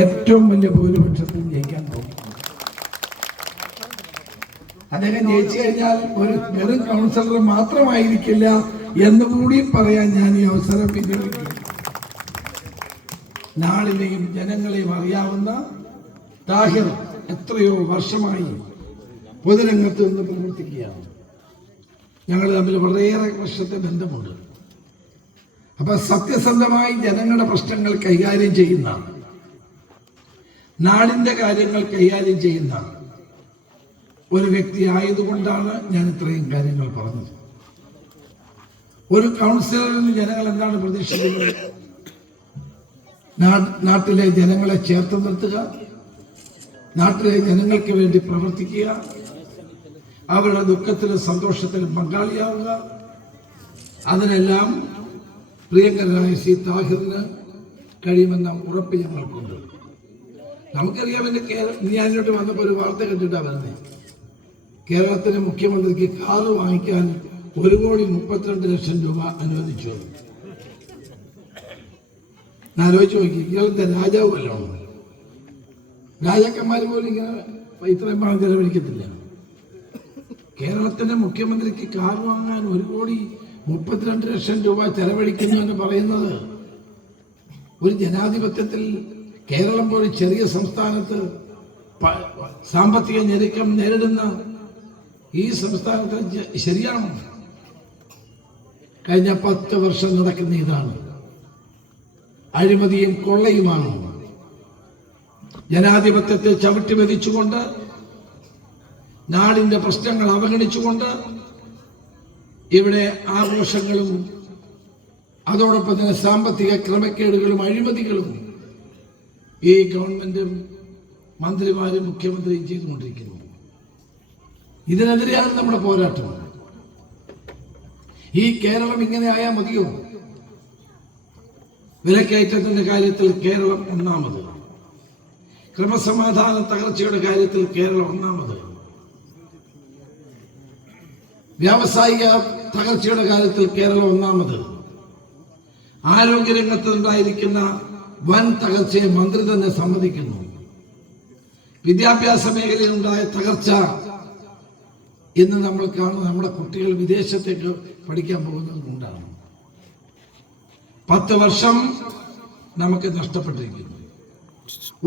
ഏറ്റവും വലിയ ഭൂരിപക്ഷത്തിൽ ജയിക്കാൻ പോകും. അദ്ദേഹം ജയിച്ചു കഴിഞ്ഞാൽ ഒരു വെറും കൗൺസിലർ മാത്രമായിരിക്കില്ല എന്നുകൂടി പറയാൻ ഞാൻ ഈ അവസരം വിനിയോഗിക്കുന്നു. നാടിനെയും ജനങ്ങളെയും അറിയാവുന്ന താഹിർ എത്രയോ വർഷമായി പൊതുരംഗത്ത് നിന്ന് പ്രവർത്തിക്കുകയാണ്. ഞങ്ങൾ തമ്മിൽ വളരെയേറെ വർഷത്തെ ബന്ധമുണ്ട്. അപ്പൊ സത്യസന്ധമായി ജനങ്ങളുടെ പ്രശ്നങ്ങൾ കൈകാര്യം ചെയ്യുന്ന, നാടിന്റെ കാര്യങ്ങൾ കൈകാര്യം ചെയ്യുന്ന ഒരു വ്യക്തി ആയതുകൊണ്ടാണ് ഞാൻ ഇത്രയും കാര്യങ്ങൾ പറഞ്ഞത്. ഒരു കൗൺസിലറിന് ജനങ്ങൾ എന്താണ് പ്രതീക്ഷിക്കുന്നത്? നാട്ടിലെ ജനങ്ങളെ ചേർത്ത് നിർത്തുക, നാട്ടിലെ ജനങ്ങൾക്ക് വേണ്ടി പ്രവർത്തിക്കുക, അവരുടെ ദുഃഖത്തിലും സന്തോഷത്തിലും പങ്കാളിയാവുക. അതിനെല്ലാം പ്രിയങ്കരനായ ശ്രീ താഹിറിന് കഴിയുമെന്ന ഉറപ്പ് ഞങ്ങൾക്കുണ്ട്. നമുക്കറിയാം, ഞാനിങ്ങോട്ട് വന്നപ്പോൾ ഒരു വാർത്ത കണ്ടിട്ടാണ് വരുന്നത്. കേരളത്തിലെ മുഖ്യമന്ത്രിക്ക് കാറ് വാങ്ങിക്കാൻ 1,32,00,000 രൂപ അനുവദിച്ചു. ആലോചിച്ച് നോക്കി, ഇയാളത്തെ രാജാവ് വല്ലതും? രാജാക്കന്മാർ പോലും ഇങ്ങനെ ഇത്രയും പണം ചെലവഴിക്കത്തില്ല. കേരളത്തിന്റെ മുഖ്യമന്ത്രിക്ക് കാർ വാങ്ങാൻ 1,32,00,000 രൂപ ചെലവഴിക്കുന്നു എന്ന് പറയുന്നത് ഒരു ജനാധിപത്യത്തിൽ, കേരളം പോലെ ചെറിയ സംസ്ഥാനത്ത് സാമ്പത്തിക ഞെരുക്കം നേരിടുന്ന ഈ സംസ്ഥാനത്ത് ശരിയാണോ? കഴിഞ്ഞ 10 വർഷം നടക്കുന്ന ഇതാണ്. അഴിമതിയും കൊള്ളയുമാണ്. ജനാധിപത്യത്തെ ചവിട്ടി മെതിച്ചുകൊണ്ട്, നാടിന്റെ പ്രശ്നങ്ങൾ അവഗണിച്ചുകൊണ്ട് ഇവിടെ ആഘോഷങ്ങളും അതോടൊപ്പം തന്നെ സാമ്പത്തിക ക്രമക്കേടുകളും അഴിമതികളും ഈ ഗവൺമെന്റും മന്ത്രിമാരും മുഖ്യമന്ത്രിയും ചെയ്തുകൊണ്ടിരിക്കുന്നു. ഇതിനെതിരെയാണ് നമ്മുടെ പോരാട്ടം. ഈ കേരളം ഇങ്ങനെ ആയാൽ മതിയോ? വിലക്കയറ്റത്തിന്റെ കാര്യത്തിൽ കേരളം ഒന്നാമത്, ക്രമസമാധാന തകർച്ചയുടെ കാര്യത്തിൽ കേരളം ഒന്നാമത്, വ്യാവസായിക തകർച്ചയുടെ കാര്യത്തിൽ കേരളം ഒന്നാമത്, ആരോഗ്യരംഗത്ത് ഉണ്ടായിരിക്കുന്ന വൻ തകർച്ചയെ മന്ത്രി തന്നെ സമ്മതിക്കുന്നു. വിദ്യാഭ്യാസ മേഖലയിൽ ഉണ്ടായ തകർച്ച ഇന്ന് നമ്മൾ കാണുന്ന നമ്മുടെ കുട്ടികൾ വിദേശത്തേക്ക് പഠിക്കാൻ പോകുന്നത് കൊണ്ടാണ്. 10 വർഷം നമുക്ക് നഷ്ടപ്പെട്ടിരിക്കുന്നു.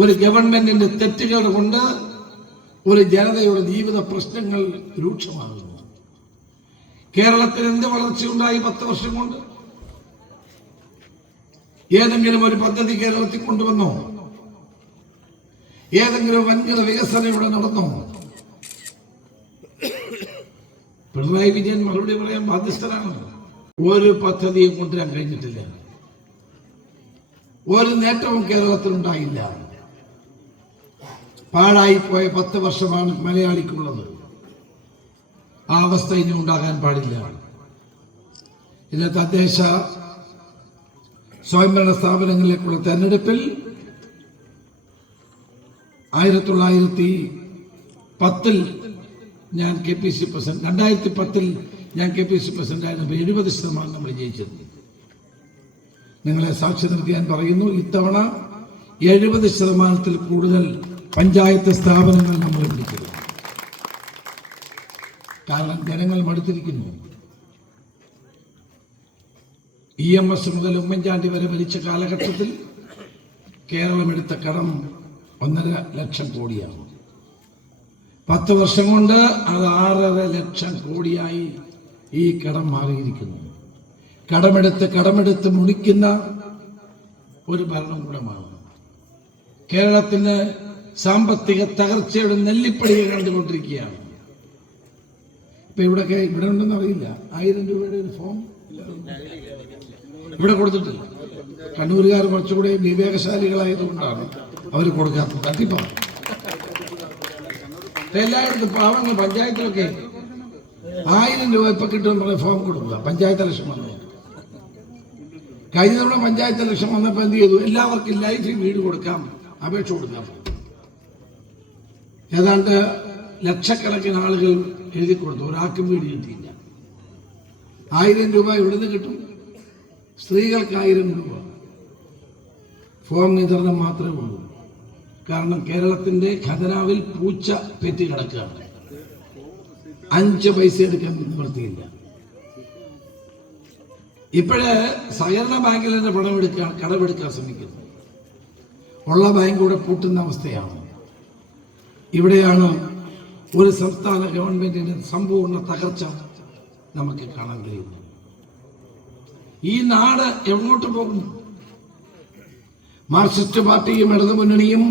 ഒരു ഗവൺമെന്റിന്റെ തെറ്റുകൾ കൊണ്ട് ഒരു ജനതയുടെ ജീവിത പ്രശ്നങ്ങൾ രൂക്ഷമാകുന്നു. കേരളത്തിൽ എന്ത് വളർച്ചയുണ്ടായി 10 വർഷം കൊണ്ട്? ഏതെങ്കിലും ഒരു പദ്ധതി കേരളത്തിൽ കൊണ്ടുവന്നോ? ഏതെങ്കിലും വൻകിട വികസനം ഇവിടെ നടന്നോ? പിണറായി വിജയൻ മറുപടി പറയാൻ ബാധ്യസ്ഥനാണ്. ഒരു പദ്ധതിയും കൊണ്ടുവരാൻ കഴിഞ്ഞിട്ടില്ല. ഒരു നേട്ടവും കേരളത്തിലുണ്ടായില്ല. പാഴായിപ്പോയ 10 വർഷമാണ് മലയാളിക്കുള്ളത്. ആ അവസ്ഥ ഇനി ഉണ്ടാകാൻ പാടില്ല. ഇന്ന് തദ്ദേശ സ്വയംഭരണ സ്ഥാപനങ്ങളിലേക്കുള്ള തെരഞ്ഞെടുപ്പിൽ 1910 ഞാൻ KPC പ്രസിഡന്റ്, 2010 ഞാൻ KPC പ്രസിഡന്റ് ആയിരുന്നപ്പോൾ 70% നമ്മൾ ജയിച്ചത്. നിങ്ങളെ സാക്ഷി നിർത്തിയാൻ പറയുന്നു, ഇത്തവണ 70% കൂടുതൽ പഞ്ചായത്ത് സ്ഥാപനങ്ങൾ നമ്മൾ പിടിച്ചത്. കാരണം ജനങ്ങൾ മടുത്തിരിക്കുന്നു. EMS മുതൽ ഉമ്മൻചാണ്ടി വരെ ഭരിച്ച കാലഘട്ടത്തിൽ കേരളം എടുത്ത കടം 1.5 ലക്ഷം കോടിയാണ്. 10 വർഷം കൊണ്ട് അത് 6.5 ലക്ഷം കോടിയായി ഈ കടം മാറിയിരിക്കുന്നു. കടമെടുത്ത് മുടിക്കുന്ന ഒരു ഭരണകൂടമാണ്. കേരളത്തിന് സാമ്പത്തിക തകർച്ചയുടെ നെല്ലിപ്പടിയെ കണ്ടുകൊണ്ടിരിക്കുകയാണ്. ഇപ്പൊ ഇവിടെ ഉണ്ടെന്ന് അറിയില്ല, 1000 രൂപയുടെ ഒരു ഫോം ഇവിടെ കൊടുത്തിട്ടില്ല. കണ്ണൂരുകാർ കുറച്ചുകൂടി വിവേകശാലികളായതുകൊണ്ടാണ് അവർ കൊടുക്കാത്തത്. തട്ടിപ്പാണ്. എല്ലായിടത്തും പാവങ്ങൾ പഞ്ചായത്തിലൊക്കെ 1000 രൂപ ഇപ്പൊ കിട്ടുമെന്ന് പറഞ്ഞ ഫോം കൊടുക്കുക. പഞ്ചായത്ത് ഇലക്ഷൻ വന്നു. കഴിഞ്ഞ തവണ പഞ്ചായത്ത് ഇലക്ഷൻ വന്നപ്പോൾ എന്ത് ചെയ്തു? എല്ലാവർക്കും ലൈഫിൽ വീട് കൊടുക്കാം, അപേക്ഷ കൊടുക്കാം. ഏതാണ്ട് ലക്ഷക്കണക്കിന് ആളുകൾ എഴുതി കൊടുത്തു. ഒരാൾക്കും വീട് കിട്ടിയില്ല. 1000 രൂപ എവിടുന്ന് കിട്ടും? സ്ത്രീകൾക്ക് 1000 രൂപ ഫോം വിതരണം മാത്രമേ ഉള്ളൂ. കാരണം കേരളത്തിന്റെ ഖജനാവിൽ പൂച്ച പെറ്റി കിടക്കുകയാണ്. 5 പൈസ എടുക്കാൻ നിവൃത്തിയില്ല. ഇപ്പോഴ് സഹകരണ ബാങ്കിൽ തന്നെ കടമെടുക്കാൻ ശ്രമിക്കുന്നു. ഉള്ള ബാങ്ക് കൂടെ പൂട്ടുന്ന അവസ്ഥയാണ്. ഇവിടെയാണ് ഒരു സംസ്ഥാന ഗവൺമെന്റിന്റെ സമ്പൂർണ്ണ തകർച്ച നമുക്ക് കാണാൻ കഴിയുന്നത്. ഈ നാട് എങ്ങോട്ട് പോകുന്നു? മാർക്സിസ്റ്റ് പാർട്ടിയും ഇടതുമുന്നണിയും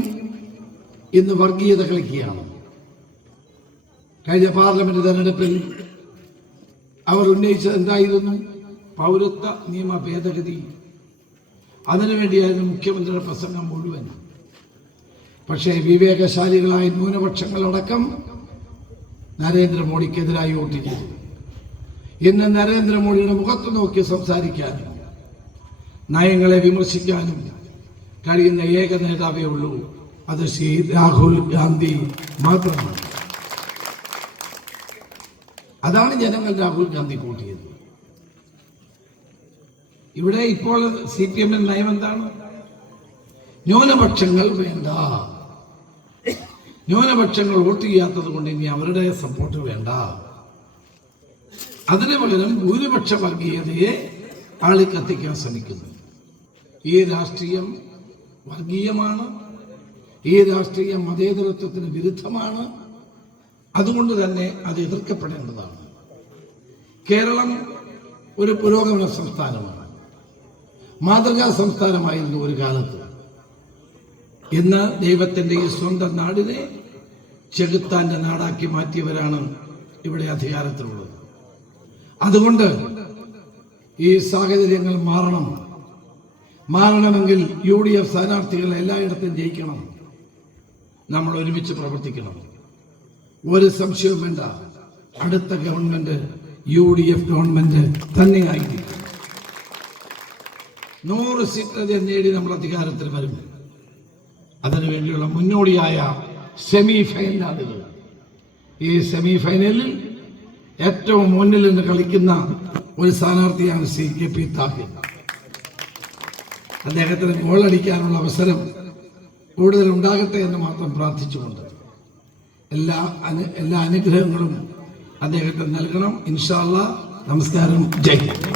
ഇന്ന് വർഗീയത കളിക്കുകയാണ്. കഴിഞ്ഞ പാർലമെന്റ് തെരഞ്ഞെടുപ്പിൽ അവർ ഉന്നയിച്ചത് എന്തായിരുന്നു? പൗരത്വ നിയമ ഭേദഗതി. അതിനുവേണ്ടിയായിരുന്നു മുഖ്യമന്ത്രിയുടെ പ്രസംഗം മുഴുവൻ. പക്ഷേ വിവേകശാലികളായ ന്യൂനപക്ഷങ്ങളടക്കം നരേന്ദ്രമോദിക്കെതിരായി വോട്ട് ചെയ്തു. ഇന്ന് നരേന്ദ്രമോദിയുടെ മുഖത്ത് നോക്കി സംസാരിക്കാനും നയങ്ങളെ വിമർശിക്കാനും കഴിയുന്ന ഏക നേതാവേ ഉള്ളൂ. അത് ശ്രീ രാഹുൽ ഗാന്ധി മാത്രമാണ്. അതാണ് ജനങ്ങൾ രാഹുൽ ഗാന്ധി കൂട്ടിയത്. ഇവിടെ ഇപ്പോൾ CPM നയം എന്താണ്? ന്യൂനപക്ഷങ്ങൾ വേണ്ട, ന്യൂനപക്ഷങ്ങൾ വോട്ട് ചെയ്യാത്തത് കൊണ്ട് ഇനി അവരുടെ സപ്പോർട്ട് വേണ്ട, അതിനു പകരം ഭൂരിപക്ഷ വർഗീയതയെ ആളിക്കത്തിക്കാൻ ശ്രമിക്കുന്നു. ഈ രാഷ്ട്രീയം വർഗീയമാണ്. ഈ രാഷ്ട്രീയം മതേതരത്വത്തിന് വിരുദ്ധമാണ്. അതുകൊണ്ട് തന്നെ അത് എതിർക്കപ്പെടേണ്ടതാണ്. കേരളം ഒരു പുരോഗമന സംസ്ഥാനമാണ്. മാതൃകാ സംസ്ഥാനമായിരുന്നു ഒരു കാലത്ത്. ഇന്ന് ദൈവത്തിന്റെ ഈ സ്വന്തം നാടിനെ ചെകുത്താന്റെ നാടാക്കി മാറ്റിയവരാണ് ഇവിടെ അധികാരത്തിലുള്ളത്. അതുകൊണ്ട് ഈ സാഹചര്യങ്ങൾ മാറണമെങ്കിൽ UDF സ്ഥാനാർത്ഥികൾ എല്ലായിടത്തും ജയിക്കണം. നമ്മൾ ഒരുമിച്ച് പ്രവർത്തിക്കണം. ഒരു സംശയവും വേണ്ട, അടുത്ത ഗവൺമെന്റ് UDF ഗവൺമെന്റ് തന്നെയായിരിക്കും. 100 സീറ്റ് നേടി നമ്മൾ അധികാരത്തിൽ വരും. അതിനുവേണ്ടിയുള്ള മുന്നോടിയായ സെമി ഫൈനലാണിത്. ഈ സെമി ഫൈനലിൽ ഏറ്റവും മുന്നിൽ നിന്ന് കളിക്കുന്ന ഒരു സ്ഥാനാർത്ഥിയാണ് ശ്രീ KP താഹിർ. അദ്ദേഹത്തിന് ഗോളടിക്കാനുള്ള അവസരം കൂടുതൽ ഉണ്ടാകട്ടെ എന്ന് മാത്രം പ്രാർത്ഥിച്ചുകൊണ്ട് എല്ലാ അനുഗ്രഹങ്ങളും അദ്ദേഹത്തിന് നൽകണം. ഇൻഷാ അല്ലാഹ്. നമസ്കാരം. ജയ് ഹിന്ദ്.